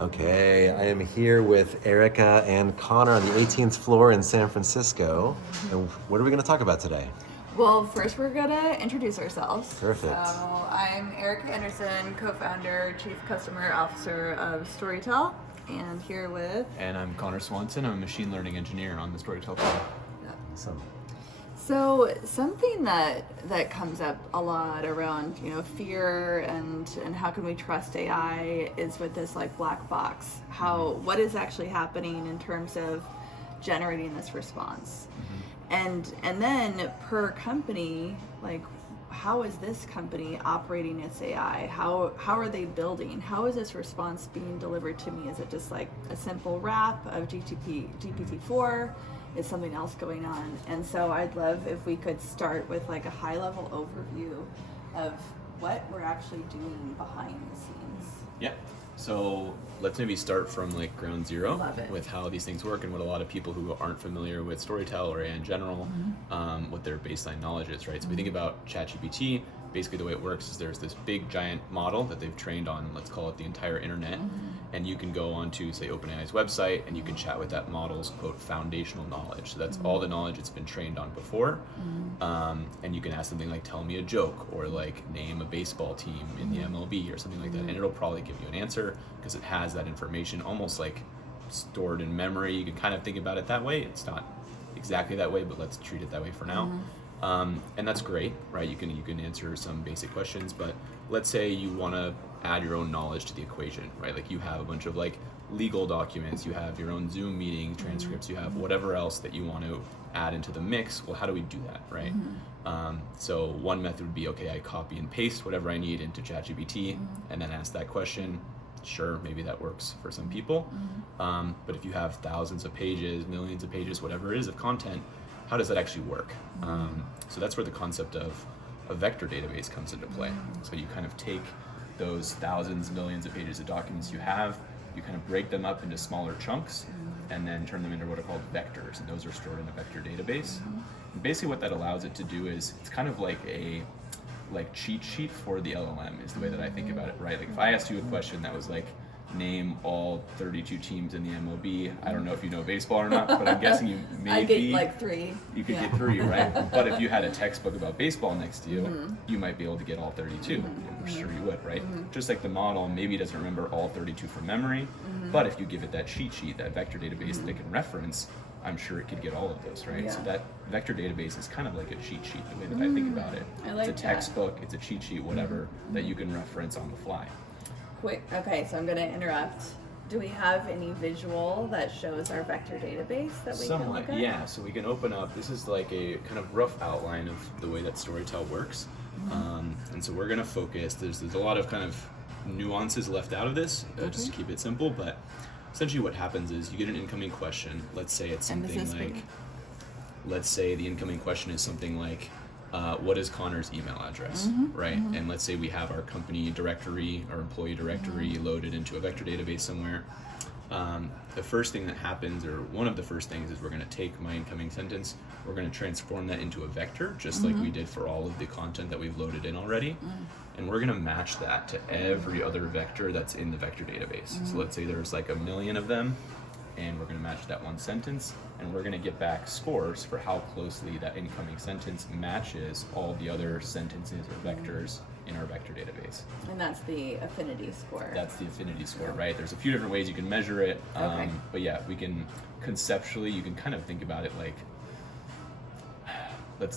Okay, I am here with Erika and Connor on the 18th floor in San Francisco. And what are we going to talk about today? Well, first we're gonna introduce ourselves. Perfect. So I'm Erika Anderson, co-founder, chief customer officer of Storytell, and here with. And I'm Connor Swanson. I'm a machine learning engineer on the Storytell team. Awesome. So something that comes up a lot around fear and how can we trust AI is with this like black box. What is actually happening in terms of generating this response. And then per company, like how is this company operating its AI? How are they building? How is this response being delivered to me? Is it just like a simple wrap of GPT-4? Is something else going on? And so I'd love if we could start with like a high level overview of what we're actually doing behind the scenes. Yeah. So let's maybe start from like ground zero Love it. with how these things work and what a lot of people who aren't familiar with Storytell or AI in general, what their baseline knowledge is, right? So we think about ChatGPT. Basically the way it works is there's this big giant model that they've trained on, let's call it the entire internet, and you can go onto say OpenAI's website and you can chat with that model's quote foundational knowledge. So that's all the knowledge it's been trained on before, and you can ask something like tell me a joke or like name a baseball team in the MLB or something like that, and it'll probably give you an answer because it has that information almost like stored in memory. You can kind of think about it that way. It's not exactly that way, but let's treat it that way for now. And that's great, right? You can answer some basic questions, but let's say you want to add your own knowledge to the equation, right? Like you have a bunch of like legal documents, you have your own Zoom meeting transcripts, you have whatever else that you want to add into the mix. Well, how do we do that, right? So one method would be, okay, I copy and paste whatever I need into ChatGPT and then ask that question. Sure, maybe that works for some people. But if you have thousands of pages, millions of pages, whatever it is of content, how does that actually work? So that's where the concept of a vector database comes into play. So you kind of take those thousands, millions of pages of documents you have, you kind of break them up into smaller chunks, and then turn them into what are called vectors, and those are stored in a vector database. And basically what that allows it to do is, it's kind of like a cheat sheet for the LLM is the way that I think about it, right? Like if I asked you a question that was like, name all 32 teams in the MLB. I don't know if you know baseball or not, but I'm guessing you maybe... I get like 3. You could get 3, right? But if you had a textbook about baseball next to you, you might be able to get all 32. I'm sure you would, right? Just like the model maybe doesn't remember all 32 from memory, but if you give it that cheat sheet, that vector database that it can reference, I'm sure it could get all of those, right? Yeah. So that vector database is kind of like a cheat sheet, the way that I think about it. I like it's a textbook, it's a cheat sheet, whatever, that you can reference on the fly. Quick. Okay, so I'm going to interrupt. Do we have any visual that shows our vector database that we can look at? Yeah. So we can open up. This is like a kind of rough outline of the way that Storytell works, and so we're going to focus. There's a lot of kind of nuances left out of this, just to keep it simple. But essentially, what happens is you get an incoming question. Let's say it's something like, let's say the incoming question is something like, what is Connor's email address, right? And let's say we have our company directory, our employee directory loaded into a vector database somewhere. The first thing that happens, or one of the first things, is we're going to take my incoming sentence, we're going to transform that into a vector, just like we did for all of the content that we've loaded in already. And we're going to match that to every other vector that's in the vector database. So let's say there's like 1 million of them, and we're going to match that one sentence, and we're going to get back scores for how closely that incoming sentence matches all the other sentences or vectors in our vector database. And that's the affinity score. That's the affinity score, right? There's a few different ways you can measure it, Okay. But yeah, we can conceptually, you can kind of think about it like,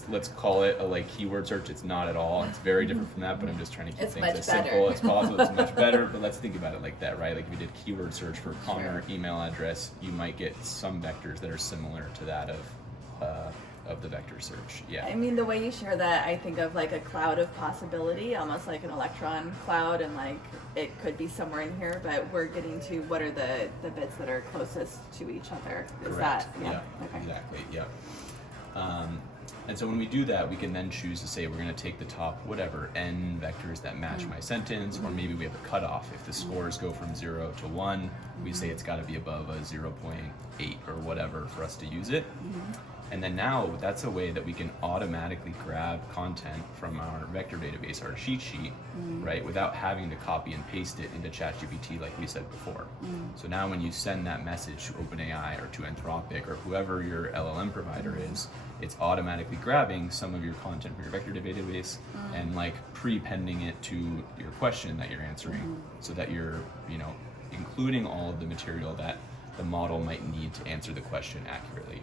let's call it a like keyword search. It's not at all. It's very different from that, but I'm just trying to keep It's things much as better. simple as possible. It's much better, but let's think about it like that, right? Like if you did keyword search for Connor email address, you might get some vectors that are similar to that of the vector search. Yeah. I mean, the way you share that, I think of like a cloud of possibility, almost like an electron cloud, and like it could be somewhere in here, but we're getting to what are the bits that are closest to each other. Is Correct. that, yeah? Okay. Exactly, yeah. And so when we do that, we can then choose to say we're going to take the top whatever n vectors that match my sentence, or maybe we have a cutoff. If the scores go from 0 to 1, we say it's got to be above a 0.8 or whatever for us to use it. And then now that's a way that we can automatically grab content from our vector database, our cheat sheet, right, without having to copy and paste it into ChatGPT like we said before. So now when you send that message to OpenAI or to Anthropic or whoever your LLM provider is, it's automatically grabbing some of your content from your vector database and like pre-pending it to your question that you're answering so that you're, including all of the material that the model might need to answer the question accurately.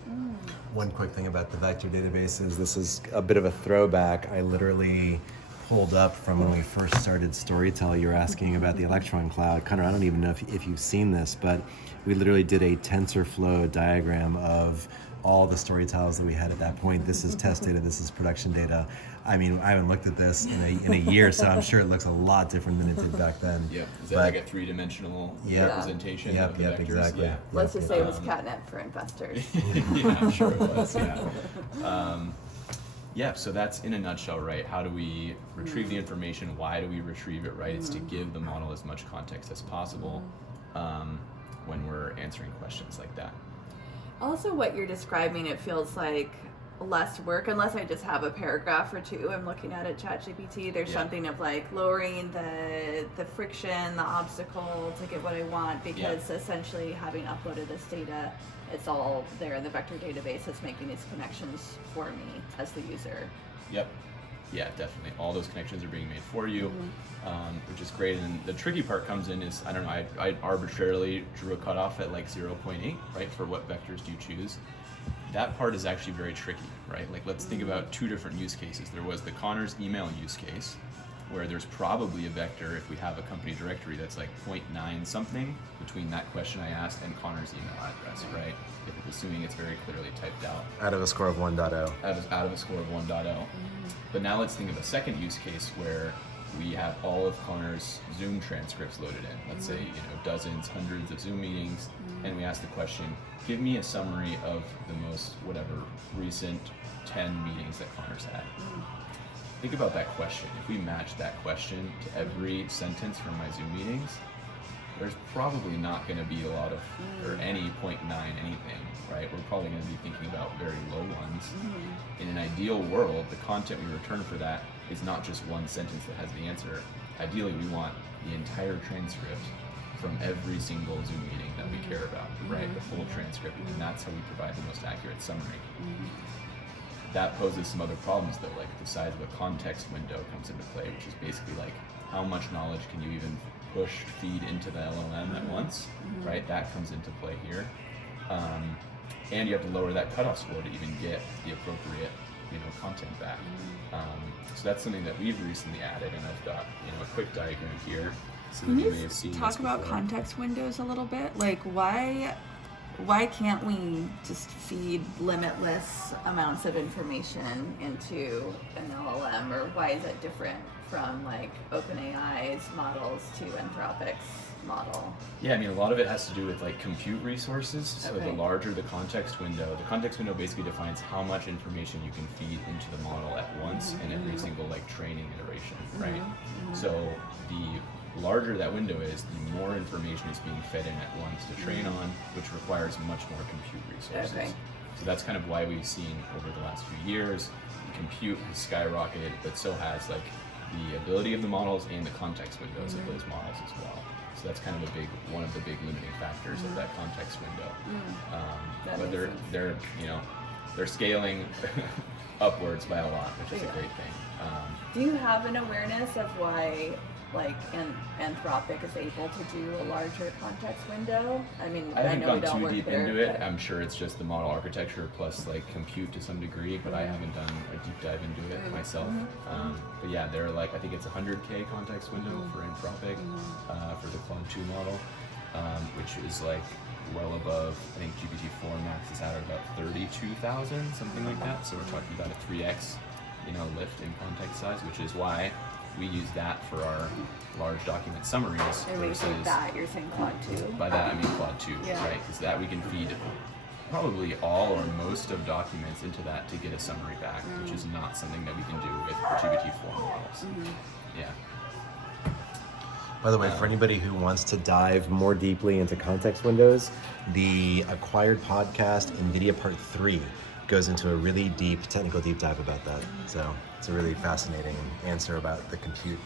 One quick thing about the vector databases, this is a bit of a throwback. I literally pulled up from when we first started Storytell. You were asking about the Electron Cloud. Connor, I don't even know if you've seen this, but we literally did a TensorFlow diagram of all the Storytells that we had at that point. This is test data, this is production data. I mean, I haven't looked at this in a year, so I'm sure it looks a lot different than it did back then. Yeah, is that like a three-dimensional representation of the vectors? Exactly. Yeah. Let's just say it was catnip for investors. Yeah, I'm sure it was, yeah. So that's in a nutshell, right? How do we retrieve the information? Why do we retrieve it, right? It's to give the model as much context as possible when we're answering questions like that. Also, what you're describing, it feels like less work, unless I just have a paragraph or two I'm looking at ChatGPT. There's something of like lowering the friction, the obstacle to get what I want, because essentially having uploaded this data, it's all there in the vector database. It's making these connections for me as the user. Yep. Yeah, definitely. All those connections are being made for you, which is great. And the tricky part comes in is, I don't know, I arbitrarily drew a cutoff at like 0.8, right? For what vectors do you choose? That part is actually very tricky, right? Like, let's think about two different use cases. There was the Connor's email use case, where there's probably a vector, if we have a company directory, that's like 0.9 something between that question I asked and Connor's email address, right? Assuming it's very clearly typed out. Out of a score of 1.0. Out of a score of 1.0. But now let's think of a second use case where we have all of Connor's Zoom transcripts loaded in. Let's say, dozens, hundreds of Zoom meetings, and we ask the question, give me a summary of the most, recent 10 meetings that Connor's had. Think about that question. If we match that question to every sentence from my Zoom meetings, there's probably not going to be a lot of, or any 0.9 anything, right? We're probably going to be thinking about very low ones. In an ideal world, the content we return for that is not just one sentence that has the answer. Ideally, we want the entire transcript from every single Zoom meeting that we care about, right? The full transcript, and that's how we provide the most accurate summary. That poses some other problems though, like the size of a context window comes into play, which is basically like how much knowledge can you even feed into the LLM at once, right? That comes into play here. And you have to lower that cutoff score to even get the appropriate, content back. So that's something that we've recently added, and I've got, a quick diagram here. So Can you you may have seen talk this about before. context windows a little bit? Like, why can't we just feed limitless amounts of information into an LLM, or why is that different from like OpenAI's models to Anthropic's model? Yeah, a lot of it has to do with like compute resources. So the larger the context window basically defines how much information you can feed into the model at once in every single like training iteration, right? So the larger that window is, the more information is being fed in at once to train on, which requires much more compute resources. Okay. So that's kind of why we've seen over the last few years, the compute has skyrocketed, but so has like the ability of the models and the context windows of those models as well. So that's kind of one of the big limiting factors of that context window. But they're scaling upwards by a lot, which is a great thing. Do you have an awareness of why like Anthropic is able to do a larger context window? I I haven't know we gone don't too work deep there, into it. but- I'm sure it's just the model architecture plus like compute to some degree, but I haven't done a deep dive into it myself. But yeah, they're like, I think it's 100K context window for Anthropic for the Claude 2 model, which is like well above, I think GPT-4 Max is out at about 32,000, something like that. So we're talking about a 3x, lift in context size, which is why we use that for our large document summaries. And when you say that, you're saying Claude 2? By that I mean Claude 2, Yeah. right? Because that we can feed probably all or most of documents into that to get a summary back, which is not something that we can do with GPT-4 models. Yeah. By the way, for anybody who wants to dive more deeply into context windows, the acquired podcast NVIDIA Part 3 goes into a really technical deep dive about that. So it's a really fascinating answer about the compute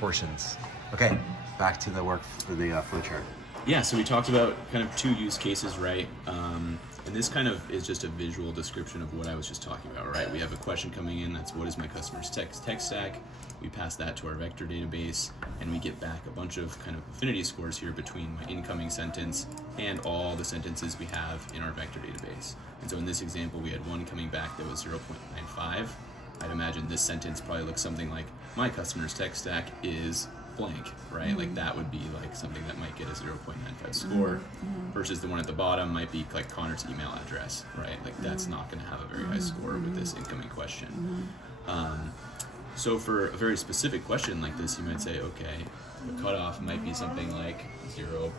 portions. Okay, back to the work for the flowchart. Yeah, so we talked about kind of 2 use cases, right? And this kind of is just a visual description of what I was just talking about, right? We have a question coming in, that's what is my customer's tech stack? We pass that to our vector database, and we get back a bunch of kind of affinity scores here between my incoming sentence and all the sentences we have in our vector database. And so in this example, we had one coming back that was 0.95. I'd imagine this sentence probably looks something like, my customer's tech stack is blank, right? Like that would be like something that might get a 0.95 score, versus the one at the bottom might be like Connor's email address, right? Like that's not going to have a very high score with this incoming question. So for a very specific question like this, you might say, okay, the cutoff might be something like 0.8,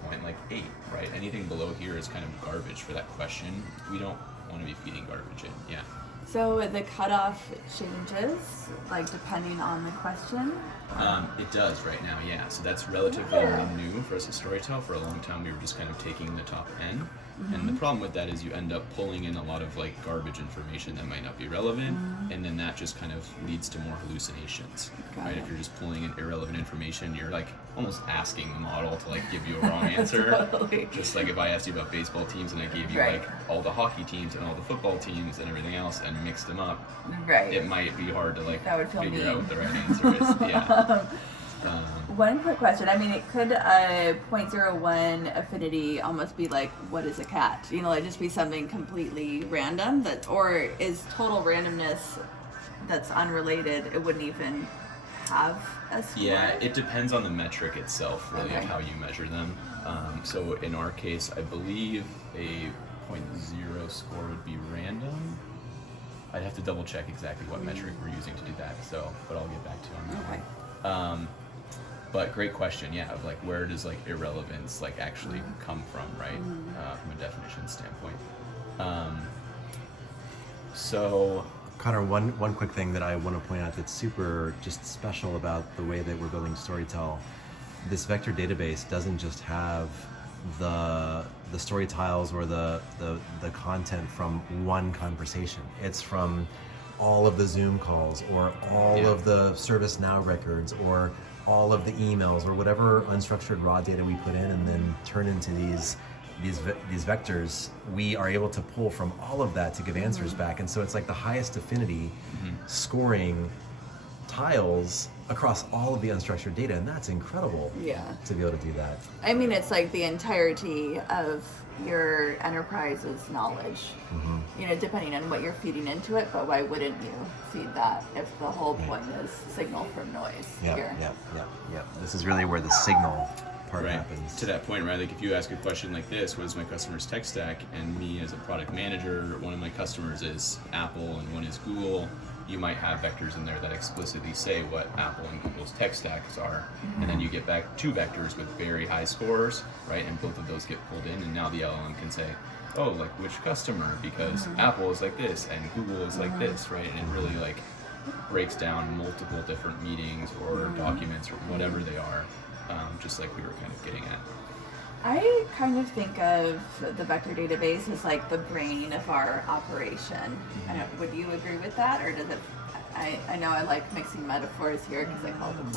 right? Anything below here is kind of garbage for that question. We don't want to be feeding garbage in. Yeah. So the cutoff changes, like depending on the question? It does right now, yeah. So that's relatively new for us at Storytell. For a long time, we were just kind of taking the top N. And the problem with that is you end up pulling in a lot of like garbage information that might not be relevant, and then that just kind of leads to more hallucinations, right? If you're just pulling in irrelevant information, you're like almost asking the model to like give you a wrong answer. Totally. Just like if I asked you about baseball teams and I gave you like all the hockey teams and all the football teams and everything else and mixed them up, it might be hard to like figure out what the right answer is. Yeah. One quick question. I mean, it could 0.01 affinity almost be like, what is a cat? You know, like just be something completely random that, or is total randomness that's unrelated? It wouldn't even have a score. Yeah, it depends on the metric itself, really, of how you measure them. So in our case, I believe a 0.0 score would be random. I'd have to double check exactly what metric we're using to do that. So, but I'll get back to you on that one. But great question, yeah, of like where does like irrelevance like actually come from, right? From a definition standpoint. So Connor, one quick thing that I want to point out that's super just special about the way that we're building Storytell. This vector database doesn't just have the story tiles or the content from one conversation. It's from all of the Zoom calls or all of the ServiceNow records or all of the emails or whatever unstructured raw data we put in and then turn into these vectors. We are able to pull from all of that to give answers back, and so it's like the highest affinity scoring tiles across all of the unstructured data, and that's incredible. To be able to do that. I mean, it's like the entirety of your enterprise's knowledge, you know, depending on what you're feeding into it, but why wouldn't you feed that if the whole point is signal from noise here? Yeah. This is really where the signal part happens. To that point, right? Like if you ask a question like this, what is my customer's tech stack? And me as a product manager, one of my customers is Apple and one is Google. You might have vectors in there that explicitly say what Apple and Google's tech stacks are, and then you get back 2 vectors with very high scores, right? And both of those get pulled in, and now the LLM can say, oh, like which customer, because Apple is like this and Google is like this, right? And it really like breaks down multiple different meetings or documents or whatever they are, just like we were kind of getting at. I kind of think of the vector database as like the brain of our operation. Would you agree with that, or does it? I know I like mixing metaphors here because I call it the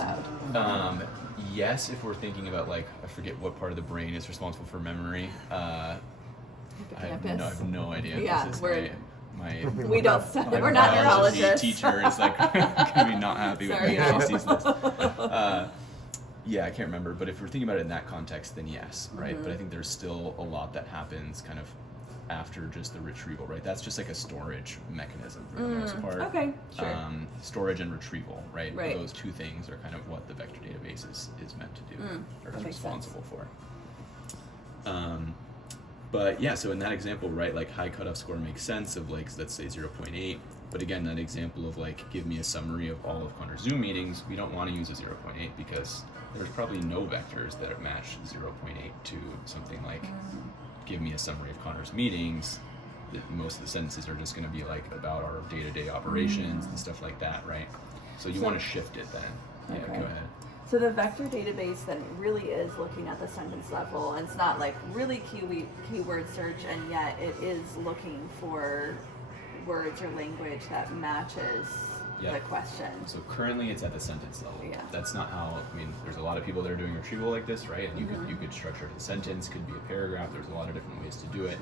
cloud. Yes, if we're thinking about like, I forget what part of the brain is responsible for memory. I have no idea. Yeah, we don't study. We're not neurologists. Teacher is like gonna be not happy with me when she sees this. Yeah, I can't remember, but if we're thinking about it in that context, then yes, right? But I think there's still a lot that happens kind of after just the retrieval, right? That's just like a storage mechanism for the most part. Okay, sure. Storage and retrieval, right? Right. Those 2 things are kind of what the vector database is meant to do, or is responsible for. But yeah, so in that example, right, like high cutoff score makes sense of like, let's say 0.8. But again, that example of like, give me a summary of all of Connor's Zoom meetings, we don't want to use a 0.8 because there's probably no vectors that match 0.8 to something like, give me a summary of Connor's meetings. Most of the sentences are just going to be like about our day-to-day operations and stuff like that, right? So you want to shift it then. Yeah, go ahead. So the vector database then really is looking at the sentence level, and it's not like really keyword search, and yet it is looking for words or language that matches Yeah. the question. So currently it's at the sentence level. Yeah. That's not how, I mean, there's a lot of people that are doing retrieval like this, right? And you could structure it as a sentence, could be a paragraph, there's a lot of different ways to do it.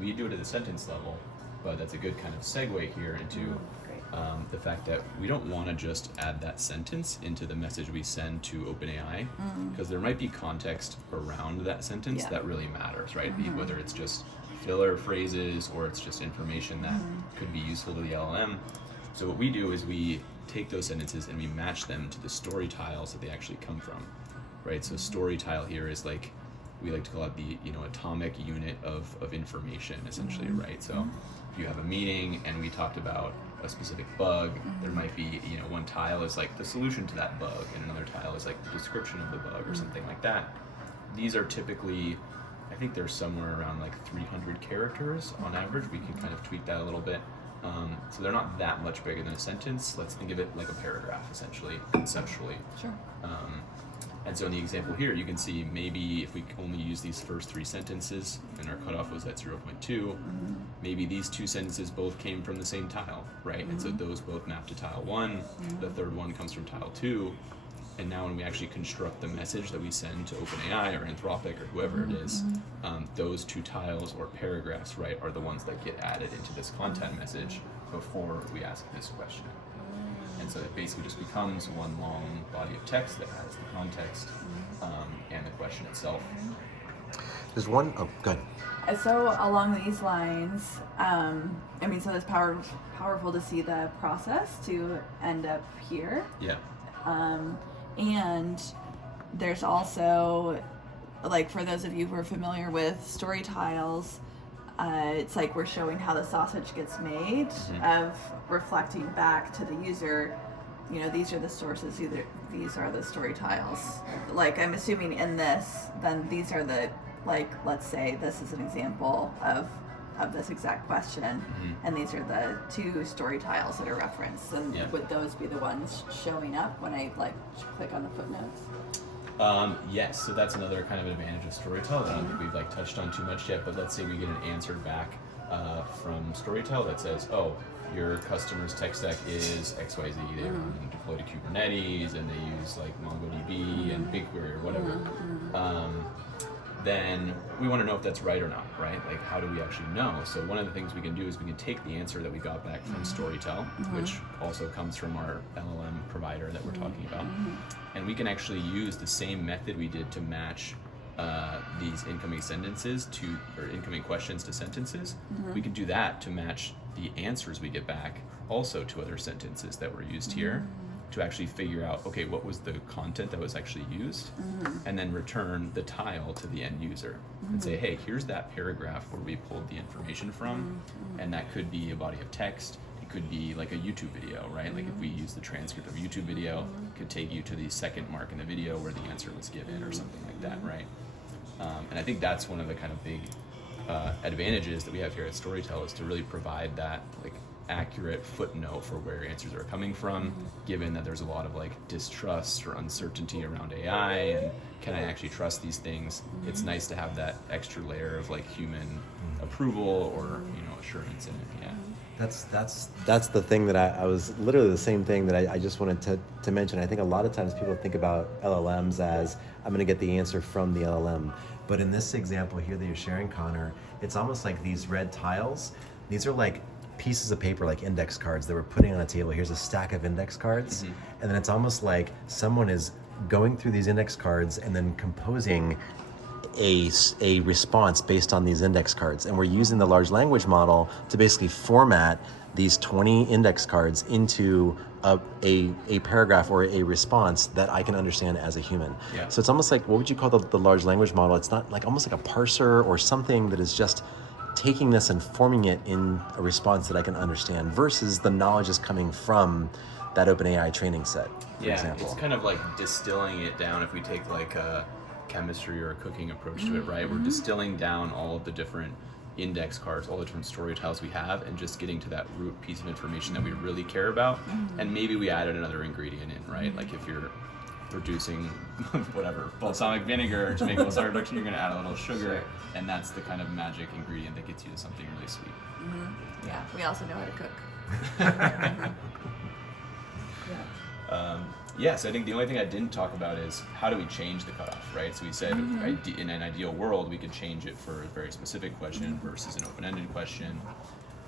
We do it at the sentence level, but that's a good kind of segue here into Great. the fact that we don't want to just add that sentence into the message we send to OpenAI, because there might be context around that sentence Yeah. that really matters, right? Whether it's just filler phrases or it's just information that could be useful to the LLM. So what we do is we take those sentences and we match them to the story tiles that they actually come from, right? So story tile here is like, we like to call it the atomic unit of information, essentially, right? So if you have a meeting and we talked about a specific bug, there might be, one tile is like the solution to that bug, and another tile is like the description of the bug or something like that. These are typically, I think they're somewhere around like 300 characters on average. We can kind of tweak that a little bit. So they're not that much bigger than a sentence. Let's think of it like a paragraph, essentially, conceptually. Sure. And so in the example here, you can see maybe if we only use these first 3 sentences, and our cutoff was at 0.2, maybe these 2 sentences both came from the same tile, right? And so those both map to tile 1, the third one comes from tile 2, and now when we actually construct the message that we send to OpenAI or Anthropic or whoever it is, those 2 tiles or paragraphs, right, are the ones that get added into this content message before we ask this question. And so it basically just becomes one long body of text that has the context and the question itself. There's one, oh, good. So along these lines, so it's powerful to see the process to end up here. Yeah. And there's also, like, for those of you who are familiar with story tiles, it's like we're showing how the sausage gets made, of reflecting back to the user, these are the sources, these are the story tiles. Like, I'm assuming in this, then these are the, like, let's say this is an example of this exact question, and these are the 2 story tiles that are referenced, and would those be the ones showing up when I click on the footnotes? Yes, so that's another kind of advantage of Storytell that I don't think we've touched on too much yet, but let's say we get an answer back from Storytell that says, oh, your customer's tech stack is XYZ, they run deploy to Kubernetes, and they use MongoDB and BigQuery or whatever. Then we want to know if that's right or not, right? Like, how do we actually know? So one of the things we can do is we can take the answer that we got back from Storytell, which also comes from our LLM provider that we're talking about, and we can actually use the same method we did to match these incoming sentences or incoming questions to sentences. We can do that to match the answers we get back also to other sentences that were used here, to actually figure out, okay, what was the content that was actually used, and then return the tile to the end user and say, hey, here's that paragraph where we pulled the information from, and that could be a body of text, it could be like a YouTube video, right? Like if we use the transcript of a YouTube video, it could take you to the second mark in the video where the answer was given or something like that, right? And I think that's one of the kind of big advantages that we have here at Storytell, is to really provide that accurate footnote for where answers are coming from, given that there's a lot of distrust or uncertainty around AI and can I actually trust these things. It's nice to have that extra layer of human approval or assurance in it. That's the thing that I was literally the same thing that I just wanted to mention. I think a lot of times people think about LLMs as I'm going to get the answer from the LLM, but in this example here that you're sharing, Connor, it's almost like these red tiles. These are like pieces of paper, like index cards that we're putting on a table. Here's a stack of index cards, and then it's almost like someone is going through these index cards and then composing a response based on these index cards, and we're using the large language model to basically format these 20 index cards into a paragraph or a response that I can understand as a human. So it's almost like, what would you call the large language model? It's not almost like a parser or something that is just taking this and forming it in a response that I can understand, versus the knowledge is coming from that OpenAI training set, for example. It's kind of like distilling it down. If we take a chemistry or a cooking approach to it, right? We're distilling down all of the different index cards, all the different story tiles we have, and just getting to that root piece of information that we really care about. And maybe we added another ingredient in, right? Like if you're reducing whatever balsamic vinegar to make a salt reduction, you're going to add a little sugar, and that's the kind of magic ingredient that gets you to something really sweet. Yeah, we also know how to cook. So I think the only thing I didn't talk about is how do we change the cutoff, right? So we said in an ideal world, we could change it for a very specific question versus an open-ended question.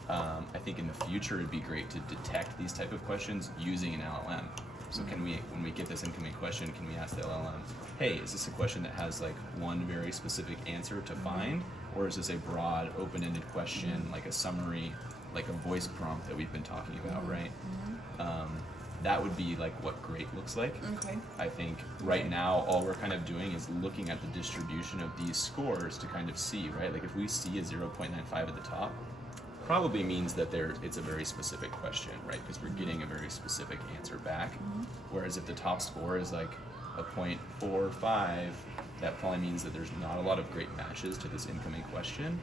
I think in the future, it'd be great to detect these type of questions using an LLM. So can we, when we get this incoming question, can we ask the LLM, hey, is this a question that has like one very specific answer to find? Or is this a broad, open-ended question, like a summary, like a voice prompt that we've been talking about, right? That would be like what great looks like. Okay. I think right now, all we're kind of doing is looking at the distribution of these scores to kind of see, right? Like if we see a 0.95 at the top, probably means that it's a very specific question, right? Because we're getting a very specific answer back. Whereas if the top score is like a 0.45, that probably means that there's not a lot of great matches to this incoming question.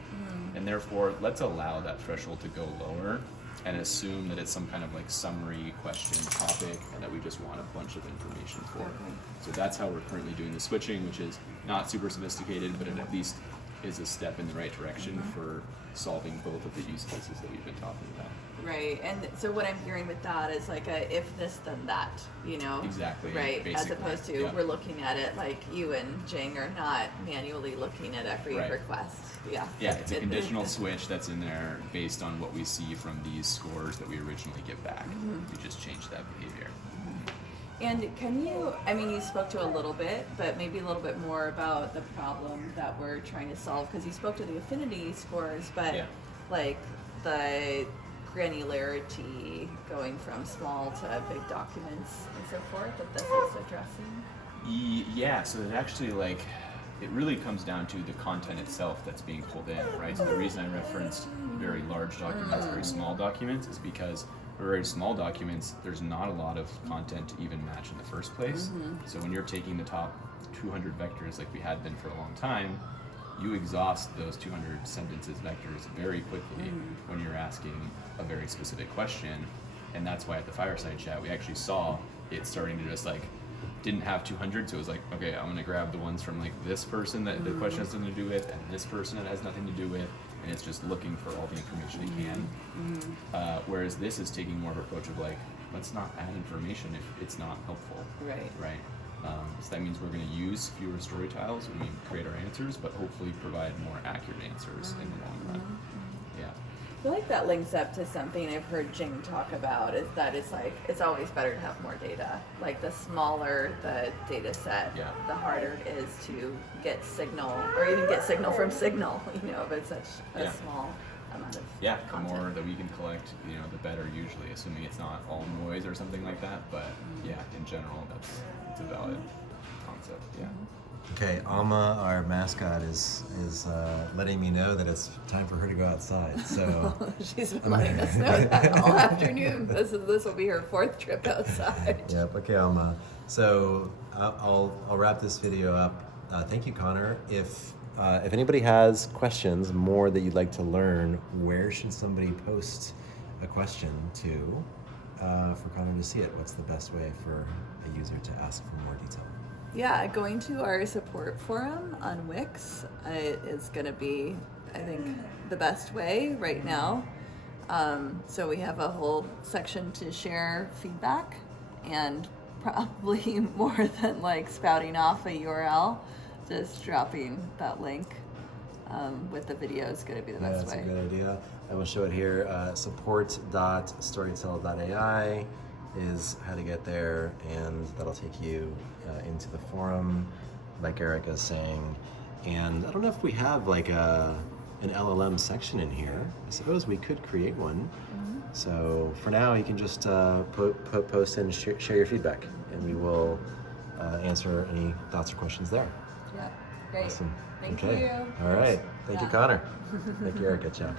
And therefore, let's allow that threshold to go lower and assume that it's some kind of like summary question topic and that we just want a bunch of information for it. So that's how we're currently doing the switching, which is not super sophisticated, but it at least is a step in the right direction for solving both of the use cases that we've been talking about. Right, and so what I'm hearing with that is like a if this then that, you know? Exactly. Right, as basically. opposed to Yeah. we're looking at it like you and Jing are not manually looking at every Right. request. Yeah. Yeah, it's a conditional switch that's in there based on what we see from these scores that we originally get back. We just change that behavior. And can you, I mean, you spoke to a little bit, but maybe a little bit more about the problem that we're trying to solve, because you spoke to the affinity scores, but Yeah. like the granularity going from small to big documents and so forth that this is addressing? Yeah, so it actually it really comes down to the content itself that's being pulled in, right? So the reason I referenced very large documents, very small documents, is because for very small documents, there's not a lot of content to even match in the first place. So when you're taking the top 200 vectors like we had been for a long time, you exhaust those 200 sentences vectors very quickly when you're asking a very specific question. And that's why at the fireside chat, we actually saw it starting to just didn't have 200, so it was like, okay, I'm gonna grab the ones from this person that the question has nothing to do with, and this person that has nothing to do with, and it's just looking for all the information it can. Whereas this is taking more of an approach of let's not add information if it's not helpful. Right. Right. So that means we're going to use fewer story tiles when we create our answers, but hopefully provide more accurate answers in the long run. Yeah. I feel like that links up to something I've heard Jing talk about, is that it's always better to have more data. Like the smaller the data set, the harder it is to get signal, or even get signal from signal, if it's such a small amount of the content. more that we can collect, the better usually, assuming it's not all noise or something like that. But in general, it's a valid concept. Yeah. Okay, Alma, our mascot, is letting me know that it's time for her to go outside. So She's been letting us know that all afternoon. This will be her 4th trip outside. Yep. Okay, Alma. So I'll wrap this video up. Thank you, Connor. If anybody has questions more that you'd like to learn, where should somebody post a question to for Connor to see it? What's the best way for a user to ask for more detail? Yeah, going to our support forum on Wix is going to be, I think, the best way right now. So we have a whole section to share feedback, and probably more than spouting off a URL, just dropping that link with the video is going to be the best way. That's a good idea. I will show it here. Support.storytell.ai is how to get there, and that'll take you into the forum, like Erika is saying. And I don't know if we have an LLM section in here. I suppose we could create one. So for now, you can just post and share your feedback, and we will answer any thoughts or questions there. Yeah, great. Awesome. Thank okay. you. All right. Thank you, Connor. Thank you, Erika. Ciao.